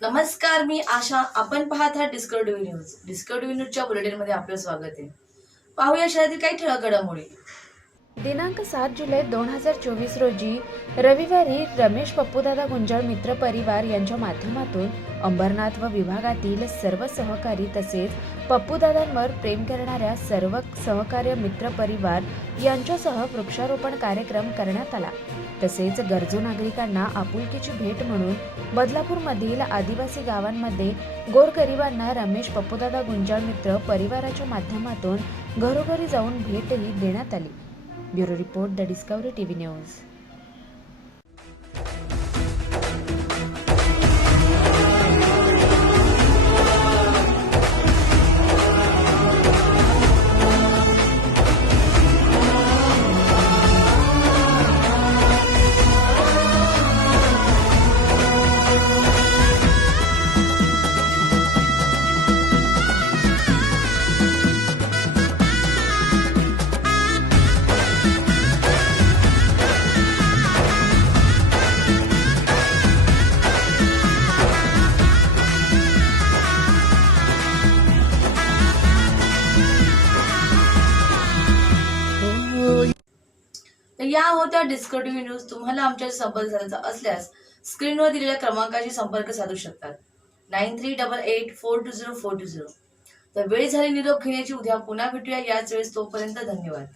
नमस्कार, मी आशा. आपण पाहत आहात डिस्कव्हरी न्यूज. डिस्कव्हरी न्यूजच्या बुलेटिनमध्ये आपलं स्वागत आहे. पाहूया शहरातील काही ठळक घडामोडी. दिनांक 7 जुलै 2024 रोजी रविवारी रमेश पप्पूदादा गुंजाळ मित्र परिवार यांच्या माध्यमातून अंबरनाथ व विभागातील सर्व सहकारी तसेच पप्पूदादांवर प्रेम करणाऱ्या सर्व सहकार्य मित्र परिवार यांच्यासह वृक्षारोपण कार्यक्रम करण्यात आला. तसेच गरजू नागरिकांना आपुलकीची भेट म्हणून बदलापूरमधील आदिवासी गावांमध्ये गोरगरिबांना रमेश पप्पूदादा गुंजाळ मित्र परिवाराच्या माध्यमातून घरोघरी जाऊन भेटही देण्यात आली. Bureau report, the discovery TV news. तर या होत्या डिस्कव्हरी न्यूज. तुम्हाला आमच्याशी संपर्क साधायचा असल्यास स्क्रीनवर दिलेल्या क्रमांकाशी संपर्क साधू शकतात. 9388420420. तर वेळ झाली निरोप घेण्याची. उद्या पुन्हा भेटूया याच वेळेस. तोपर्यंत धन्यवाद.